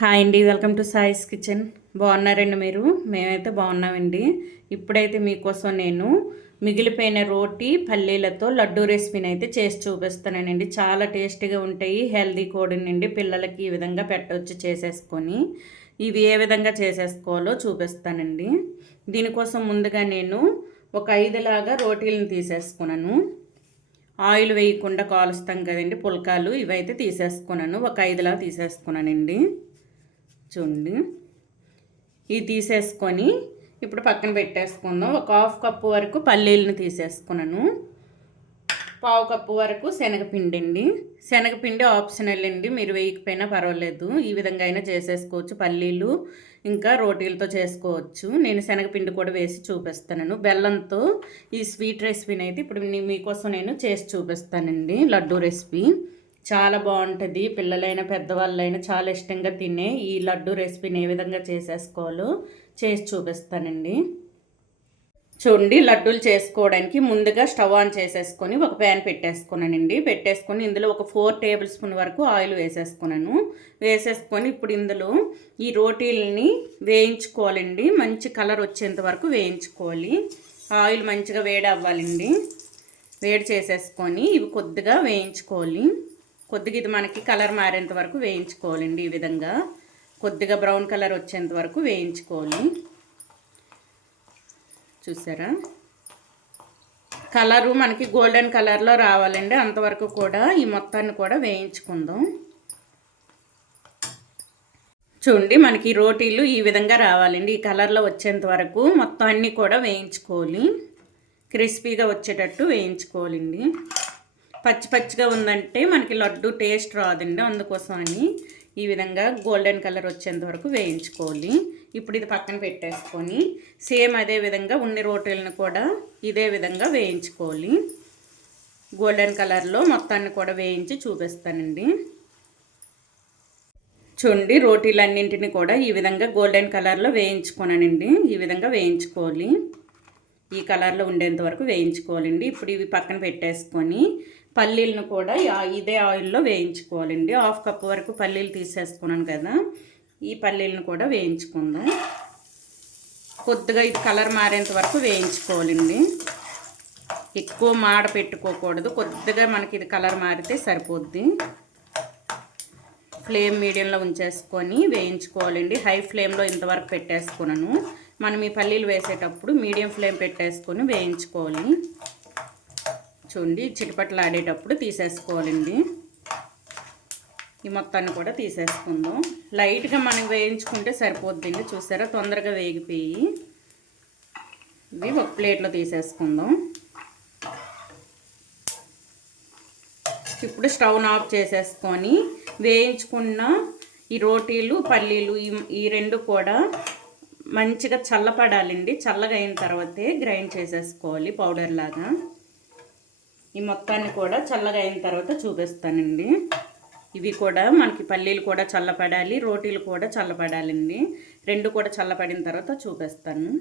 Hi అండి welcome to సాయిస్ kitchen. బాగున్నారండి మీరు? మేమైతే బాగున్నామండి. ఇప్పుడైతే మీకోసం నేను మిగిలిపోయిన రోటీ పల్లీలతో లడ్డూ రెసిపీని అయితే చేసి చూపిస్తానండి చాలా టేస్టీగా ఉంటాయి హెల్దీ కూడానండి. పిల్లలకి ఈ విధంగా పెట్టవచ్చు చేసేసుకొని ఇవి ఏ విధంగా చేసేసుకోవాలో చూపిస్తానండి. దీనికోసం ముందుగా నేను ఒక ఐదులాగా రోటీలను తీసేసుకున్నాను. ఆయిల్ వేయకుండా కాలుస్తాం కదండి పుల్కాలు ఇవైతే తీసేసుకున్నాను. ఒక ఐదులా తీసేసుకున్నానండి. చూడండి. ఇది తీసేసుకొని ఇప్పుడు పక్కన పెట్టేసుకుందాం. ఒక హాఫ్ కప్పు వరకు పల్లీలను తీసేసుకున్నాను. పావు కప్పు వరకు శనగపిండి అండి. శనగపిండి ఆప్షనల్ అండి. మీరు వేయకపోయినా పర్వాలేదు. ఈ విధంగా అయినా చేసేసుకోవచ్చు. పల్లీలు ఇంకా రోటీలతో చేసుకోవచ్చు. నేను శనగపిండి కూడా వేసి చూపిస్తాను. బెల్లంతో ఈ స్వీట్ రెసిపీని అయితే ఇప్పుడు మీకోసం నేను చేసి చూపిస్తానండి. లడ్డూ రెసిపీ. చాలా బాగుంటుంది. పిల్లలైనా పెద్దవాళ్ళైనా చాలా ఇష్టంగా తినే ఈ లడ్డు రెసిపీని ఏ విధంగా చేసేసుకోవాలో చేసి చూపిస్తానండి. చూడండి లడ్డూలు చేసుకోవడానికి ముందుగా స్టవ్ ఆన్ చేసేసుకొని ఒక ప్యాన్ పెట్టేసుకున్నానండి. పెట్టేసుకొని ఇందులో ఒక ఫోర్ టేబుల్ స్పూన్ వరకు ఆయిల్ వేసేసుకున్నాను. వేసేసుకొని ఇప్పుడు ఇందులో ఈ రోటీలని వేయించుకోవాలండి. మంచి కలర్ వచ్చేంత వరకు వేయించుకోవాలి. ఆయిల్ మంచిగా వేడి అవ్వాలండి వేడి చేసేసుకొని ఇవి కొద్దిగా వేయించుకోవాలి. కొద్దిగా ఇది మనకి కలర్ మారేంత వరకు వేయించుకోవాలండి ఈ విధంగా. కొద్దిగా బ్రౌన్ కలర్ వచ్చేంత వరకు వేయించుకోవాలి. చూసారా? కలరు మనకి గోల్డెన్ కలర్లో రావాలండి. అంతవరకు కూడా ఈ మొత్తాన్ని కూడా వేయించుకుందాం. చూడండి మనకి రోటీలు ఈ విధంగా రావాలండి. ఈ కలర్లో వచ్చేంత వరకు మొత్తం అన్నీ కూడా వేయించుకోవాలి. క్రిస్పీగా వచ్చేటట్టు వేయించుకోవాలండి. పచ్చి పచ్చిగా ఉందంటే మనకి లడ్డు టేస్ట్ రాదండి అందుకోసం అని ఈ విధంగా గోల్డెన్ కలర్ వచ్చేంత వరకు వేయించుకోవాలి. ఇప్పుడు ఇది పక్కన పెట్టేసుకొని సేమ్ అదే విధంగా ఉన్ని రోటీలను కూడా ఇదే విధంగా వేయించుకోవాలి. గోల్డెన్ కలర్లో మొత్తాన్ని కూడా వేయించి చూపిస్తానండి. చూడండి రోటీలన్నింటినీ కూడా ఈ విధంగా గోల్డెన్ కలర్లో వేయించుకోనండి ఈ విధంగా వేయించుకోవాలి. ఈ కలర్లో ఉండేంత వరకు వేయించుకోవాలండి. ఇప్పుడు ఇవి పక్కన పెట్టేసుకొని పల్లీలను కూడా ఇదే ఆయిల్లో వేయించుకోవాలండి. హాఫ్ కప్ వరకు పల్లీలు తీసేసుకున్నాను కదా ఈ పల్లీలను కూడా వేయించుకుందాం. కొద్దిగా ఇది కలర్ మారేంత వరకు వేయించుకోవాలండి. ఎక్కువ మాడ పెట్టుకోకూడదు కొద్దిగా మనకి ఇది కలర్ మారితే సరిపోద్ది. ఫ్లేమ్ మీడియంలో ఉంచేసుకొని వేయించుకోవాలండి. హై ఫ్లేమ్లో ఇంతవరకు పెట్టేసుకున్నాను. మనం ఈ పల్లీలు వేసేటప్పుడు మీడియం ఫ్లేమ్ పెట్టేసుకొని వేయించుకోవాలి. చూడండి చిటపట్లు ఆడేటప్పుడు తీసేసుకోవాలండి. ఈ మొత్తాన్ని కూడా తీసేసుకుందాం. లైట్గా మనం వేయించుకుంటే సరిపోద్దండి. చూసారా? తొందరగా వేగిపోయి. ఇవి ఒక ప్లేట్లో తీసేసుకుందాం. ఇప్పుడు స్టవ్ను ఆఫ్ చేసేసుకొని వేయించుకున్న ఈ రోటీలు పల్లీలు ఈ రెండు కూడా మంచిగా చల్లపడాలండి. చల్లగా అయిన తర్వాతే గ్రైండ్ చేసేసుకోవాలి పౌడర్ లాగా ఈ మొత్తాన్ని కూడా చల్లగా అయిన తర్వాత చూపిస్తానండి. ఇవి కూడా మనకి పల్లీలు కూడా చల్లపడాలి రోటీలు కూడా చల్లపడాలండి. రెండు కూడా చల్లపడిన తర్వాత చూపిస్తాను.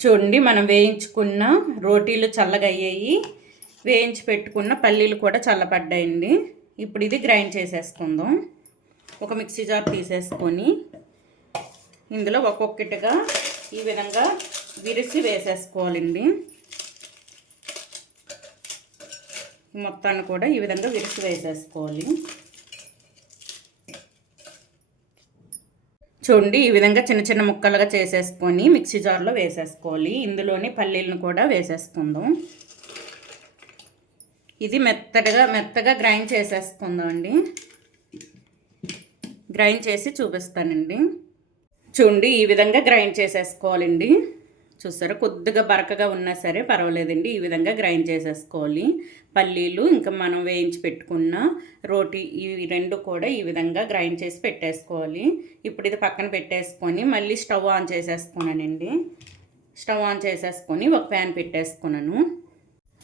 చూడండి మనం వేయించుకున్న రోటీలు చల్లగా అయ్యాయి. వేయించి పెట్టుకున్న పల్లీలు కూడా చల్లపడ్డాయండి. ఇప్పుడు ఇది గ్రైండ్ చేసేసుకుందాం. ఒక మిక్సీ జార్ తీసేసుకొని ఇందులో ఒక్కొక్కటిగా ఈ విధంగా విరిసి వేసేసుకోవాలండి. మొత్తాన్ని కూడా ఈ విధంగా విరిచి వేసేసుకోవాలి చూడండి ఈ విధంగా చిన్న చిన్న ముక్కలుగా చేసేసుకొని మిక్సీ జార్లో వేసేసుకోవాలి. ఇందులోని పల్లీలను కూడా వేసేసుకుందాం. ఇది మెత్తగా మెత్తగా గ్రైండ్ చేసేసుకుందాం అండి గ్రైండ్ చేసి చూపిస్తానండి. చూడండి ఈ విధంగా గ్రైండ్ చేసేసుకోవాలండి. చూసారా కొద్దిగా బరకగా ఉన్నా సరే పర్వాలేదండి. ఈ విధంగా గ్రైండ్ చేసేసుకోవాలి. పల్లీలు ఇంకా మనం వేయించి పెట్టుకున్న రోటీ ఇవి రెండు కూడా ఈ విధంగా గ్రైండ్ చేసి పెట్టేసుకోవాలి. ఇప్పుడు ఇది పక్కన పెట్టేసుకొని మళ్ళీ స్టవ్ ఆన్ చేసేసుకున్నానండి. స్టవ్ ఆన్ చేసేసుకొని ఒక ప్యాన్ పెట్టేసుకున్నాను.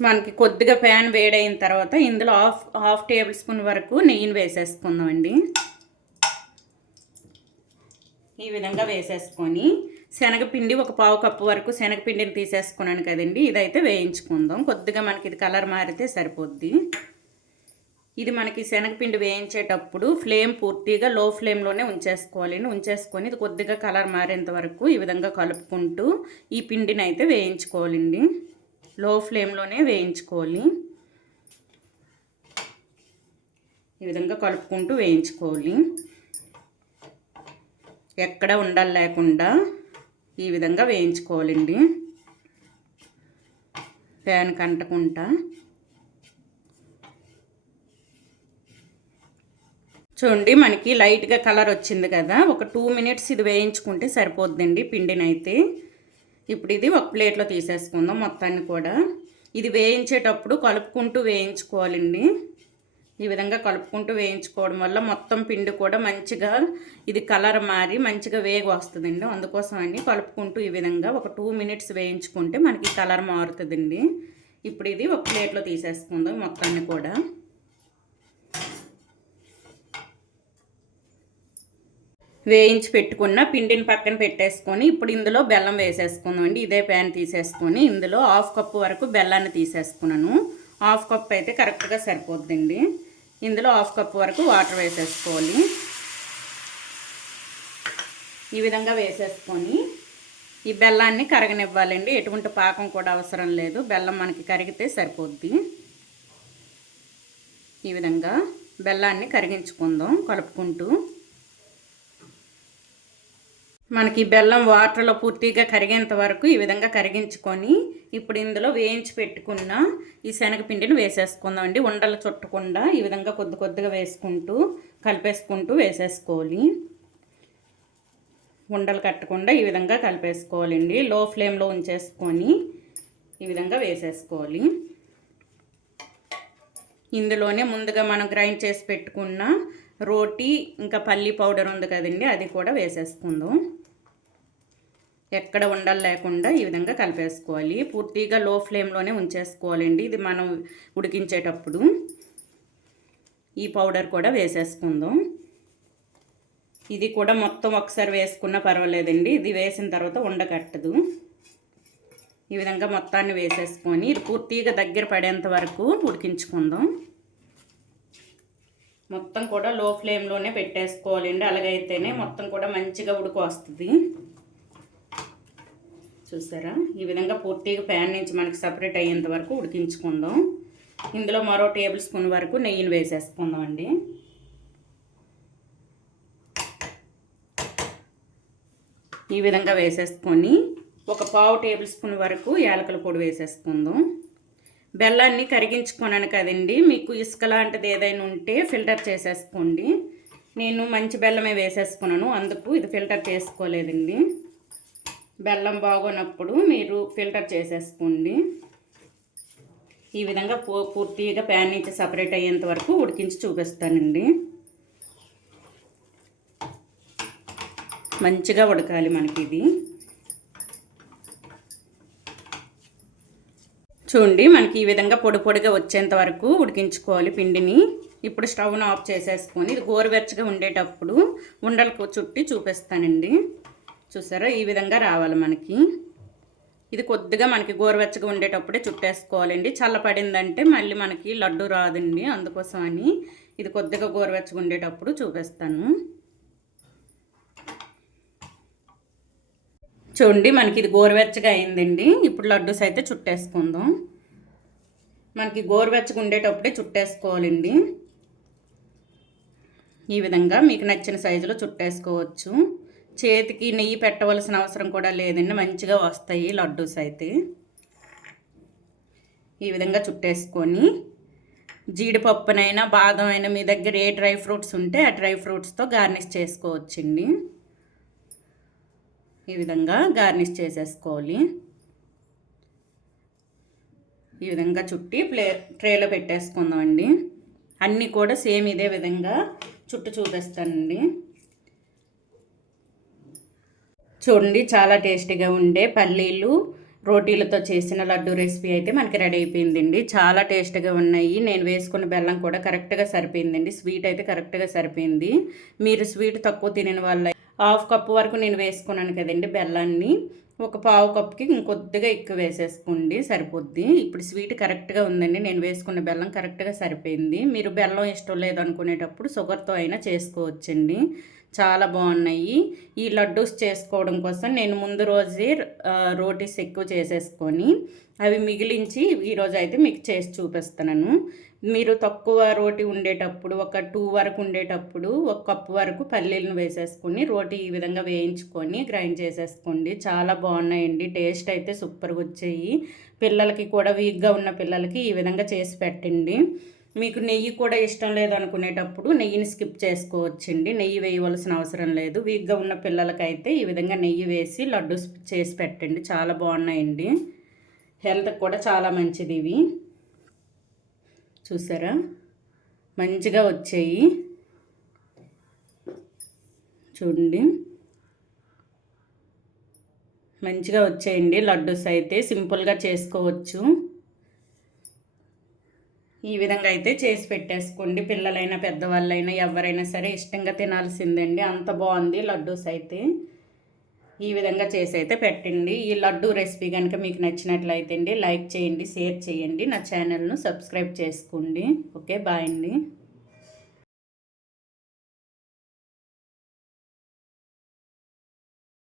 మనకి కొద్దిగా ప్యాన్ వేడైన తర్వాత ఇందులో హాఫ్ హాఫ్ టేబుల్ స్పూన్ వరకు నెయ్యిని వేసేసుకుందామండి. ఈ విధంగా వేసేసుకొని శనగపిండి ఒక పావు కప్పు వరకు శనగపిండిని తీసేసుకున్నాను కదండి. ఇదైతే వేయించుకుందాం. కొద్దిగా మనకి ఇది కలర్ మారితే సరిపోద్ది. ఇది మనకి శనగపిండి వేయించేటప్పుడు ఫ్లేమ్ పూర్తిగా లో ఫ్లేమ్లోనే ఉంచేసుకోవాలి. ఉంచేసుకొని ఇది కొద్దిగా కలర్ మారేంత వరకు ఈ విధంగా కలుపుకుంటూ ఈ పిండిని అయితే వేయించుకోవాలండి. లో ఫ్లేమ్లోనే వేయించుకోవాలి. ఈ విధంగా కలుపుకుంటూ వేయించుకోవాలి. ఎక్కడ ఉండాలి లేకుండా ఈ విధంగా వేయించుకోవాలండి. ఫ్యాన్ కంటకుండా చూడండి మనకి లైట్గా కలర్ వచ్చింది కదా. ఒక టూ మినిట్స్ ఇది వేయించుకుంటే సరిపోద్దండి పిండినైతే. ఇప్పుడు ఇది ఒక ప్లేట్లో తీసేసుకుందాం మొత్తాన్ని కూడా. ఇది వేయించేటప్పుడు కలుపుకుంటూ వేయించుకోవాలండి. ఈ విధంగా కలుపుకుంటూ వేయించుకోవడం వల్ల మొత్తం పిండి కూడా మంచిగా ఇది కలర్ మారి మంచిగా వేగు వస్తుందండి. అందుకోసం అండి కలుపుకుంటూ ఈ విధంగా ఒక టూ మినిట్స్ వేయించుకుంటే మనకి కలర్ మారుతుందండి. ఇప్పుడు ఇది ఒక ప్లేట్లో తీసేసుకుందాం మొత్తాన్ని కూడా. వేయించి పెట్టుకున్న పిండిని పక్కన పెట్టేసుకొని ఇప్పుడు ఇందులో బెల్లం వేసేసుకుందాం అండి. ఇదే ప్యాన్ తీసేసుకొని ఇందులో హాఫ్ కప్పు వరకు బెల్లాన్ని తీసేసుకున్నాను. హాఫ్ కప్ అయితే కరెక్ట్గా సరిపోద్దండి. ఇందులో హాఫ్ కప్ వరకు వాటర్ వేసేసుకోవాలి ఈ విధంగా వేసేసుకొని ఈ బెల్లాన్ని కరగనివ్వాలండి. ఎటువంటి పాకం కూడా అవసరం లేదు. బెల్లం మనకి కరిగితే సరిపోద్ది. ఈ విధంగా బెల్లాన్ని కరిగించుకుందాం కలుపుకుంటూ. మనకి బెల్లం వాటర్లో పూర్తిగా కరిగేంత వరకు ఈ విధంగా కరిగించుకొని ఇప్పుడు ఇందులో వేయించి పెట్టుకున్న ఈ శనగపిండిని వేసేసుకుందాం అండి. ఉండలు చుట్టకుండా ఈ విధంగా కొద్ది కొద్దిగా వేసుకుంటూ కలిపేసుకుంటూ వేసేసుకోవాలి. ఉండలు కట్టకుండా ఈ విధంగా కలిపేసుకోవాలండి. లో ఫ్లేమ్లో ఉంచేసుకొని ఈ విధంగా వేసేసుకోవాలి. ఇందులోనే ముందుగా మనం గ్రైండ్ చేసి పెట్టుకున్న రోటీ ఇంకా పల్లి పౌడర్ ఉంది కదండి అది కూడా వేసేసుకుందాం. ఎక్కడ ఉండాలి లేకుండా ఈ విధంగా కలిపేసుకోవాలి. పూర్తిగా లో ఫ్లేమ్లోనే ఉంచేసుకోవాలండి ఇది మనం ఉడికించేటప్పుడు. ఈ పౌడర్ కూడా వేసేసుకుందాం. ఇది కూడా మొత్తం ఒకసారి వేసుకున్నా పర్వాలేదండి ఇది వేసిన తర్వాత ఉండకట్టదు. ఈ విధంగా మొత్తాన్ని వేసేసుకొని ఇది పూర్తిగా దగ్గర పడేంత వరకు ఉడికించుకుందాం. మొత్తం కూడా లో ఫ్లేమ్లోనే పెట్టేసుకోవాలండి అలాగైతేనే మొత్తం కూడా మంచిగా ఉడుకు వస్తుంది. చూసారా? ఈ విధంగా పూర్తిగా ప్యాన్ నుంచి మనకి సపరేట్ అయ్యేంత వరకు ఉడికించుకుందాం. ఇందులో మరో టేబుల్ స్పూన్ వరకు నెయ్యిని వేసేసుకుందాం అండి. ఈ విధంగా వేసేసుకొని ఒక పావు టేబుల్ స్పూన్ వరకు యాలకుల పొడి వేసేసుకుందాం. బెల్లాన్ని కరిగించుకున్నాను కదండి. మీకు ఇసుక లాంటిది ఏదైనా ఉంటే ఫిల్టర్ చేసేసుకోండి. నేను మంచి బెల్లమే వేసేసుకున్నాను. అందుకు ఇది ఫిల్టర్ చేసుకోలేదండి. బెల్లం బాగోనప్పుడు మీరు ఫిల్టర్ చేసేసుకోండి. ఈ విధంగా పూర్తిగా ప్యాన్ నుంచి సపరేట్ అయ్యేంత వరకు ఉడికించి చూపిస్తానండి. మంచిగా ఉడకాలి మనకి ఇది. చూడండి మనకి ఈ విధంగా పొడి పొడిగా వచ్చేంత వరకు ఉడికించుకోవాలి పిండిని. ఇప్పుడు స్టవ్ను ఆఫ్ చేసేసుకొని ఇది గోరువెచ్చగా ఉండేటప్పుడు ఉండలకు చుట్టి చూపిస్తానండి. చూసారా? ఈ విధంగా రావాలి మనకి. ఇది కొద్దిగా మనకి గోరువెచ్చగా ఉండేటప్పుడే చుట్టేసుకోవాలండి. చల్లపడిందంటే మళ్ళీ మనకి లడ్డు రాదండి అందుకోసం అని ఇది కొద్దిగా గోరువెచ్చగా ఉండేటప్పుడు చూపిస్తాను. చూడండి మనకి ఇది గోరువెచ్చగా అయిందండి. ఇప్పుడు లడ్డూస్ అయితే చుట్టేసుకుందాం. మనకి గోరువెచ్చగా ఉండేటప్పుడే చుట్టేసుకోవాలండి. ఈ విధంగా మీకు నచ్చిన సైజులో చుట్టేసుకోవచ్చు. చేతికి నెయ్యి పెట్టవలసిన అవసరం కూడా లేదండి మంచిగా వస్తాయి లడ్డూస్ అయితే. ఈ విధంగా చుట్టేసుకొని జీడిపప్పునైనా బాదం అయినా మీ దగ్గర ఏ డ్రై ఫ్రూట్స్ ఉంటే ఆ డ్రై ఫ్రూట్స్తో గార్నిష్ చేసుకోవచ్చండి. ఈ విధంగా గార్నిష్ చేసేసుకోవాలి. ఈ విధంగా చుట్టి ప్లే ట్రేలో పెట్టేసుకుందామండి. అన్నీ కూడా సేమ్ ఇదే విధంగా చుట్టు చూపిస్తానండి. చూడండి చాలా టేస్టీగా ఉండే పల్లీలు రోటీలతో చేసిన లడ్డు రెసిపీ అయితే మనకి రెడీ అయిపోయిందండి. చాలా టేస్ట్గా ఉన్నాయి. నేను వేసుకున్న బెల్లం కూడా కరెక్ట్గా సరిపోయిందండి. స్వీట్ అయితే కరెక్ట్గా సరిపోయింది. మీరు స్వీట్ తక్కువ తినని వాళ్ళ హాఫ్ కప్పు వరకు నేను వేసుకున్నాను కదండి బెల్లాన్ని. ఒక పావు కప్కి ఇంకొద్దిగా ఎక్కువ వేసేసుకోండి సరిపోద్ది. ఇప్పుడు స్వీట్ కరెక్ట్గా ఉందండి నేను వేసుకున్న బెల్లం కరెక్ట్గా సరిపోయింది. మీరు బెల్లం ఇష్టం లేదనుకునేటప్పుడు షుగర్తో అయినా చేసుకోవచ్చండి. చాలా బాగున్నాయి. ఈ లడ్డూస్ చేసుకోవడం కోసం నేను ముందు రోజే రోటీస్ ఎక్కువ చేసేసుకొని అవి మిగిలించి ఈరోజు అయితే మీకు చేసి చూపిస్తున్నాను. మీరు తక్కువ రోటీ ఉండేటప్పుడు ఒక టూ వరకు ఉండేటప్పుడు ఒక కప్పు వరకు పల్లీలను వేసేసుకొని రోటీ ఈ విధంగా వేయించుకొని గ్రైండ్ చేసేసుకోండి. చాలా బాగున్నాయండి. టేస్ట్ అయితే సూపర్గా వచ్చాయి. పిల్లలకి కూడా వీక్గా ఉన్న పిల్లలకి ఈ విధంగా చేసి పెట్టండి. మీకు నెయ్యి కూడా ఇష్టం లేదనుకునేటప్పుడు నెయ్యిని స్కిప్ చేసుకోవచ్చండి. నెయ్యి వేయవలసిన అవసరం లేదు. వీక్గా ఉన్న పిల్లలకైతే ఈ విధంగా నెయ్యి వేసి లడ్డూస్ చేసి పెట్టండి. చాలా బాగున్నాయండి. హెల్త్కి కూడా చాలా మంచిది ఇవి. చూసారా? మంచిగా వచ్చాయి. చూడండి. మంచిగా వచ్చాయండి. లడ్డూస్ అయితే సింపుల్గా చేసుకోవచ్చు. ఈ విధంగా అయితే చేసి పెట్టేసుకోండి. పిల్లలైనా పెద్దవాళ్ళైనా ఎవరైనా సరే ఇష్టంగా తినాల్సిందండి. అంత బాగుంది లడ్డూస్ అయితే. ఈ విధంగా చేసి అయితే పెట్టండి. ఈ లడ్డు రెసిపీ కనుక మీకు నచ్చినట్లయితే అండి లైక్ చేయండి షేర్ చేయండి. నా ఛానల్ను సబ్స్క్రైబ్ చేసుకోండి. ఓకే బాయ్ అండి.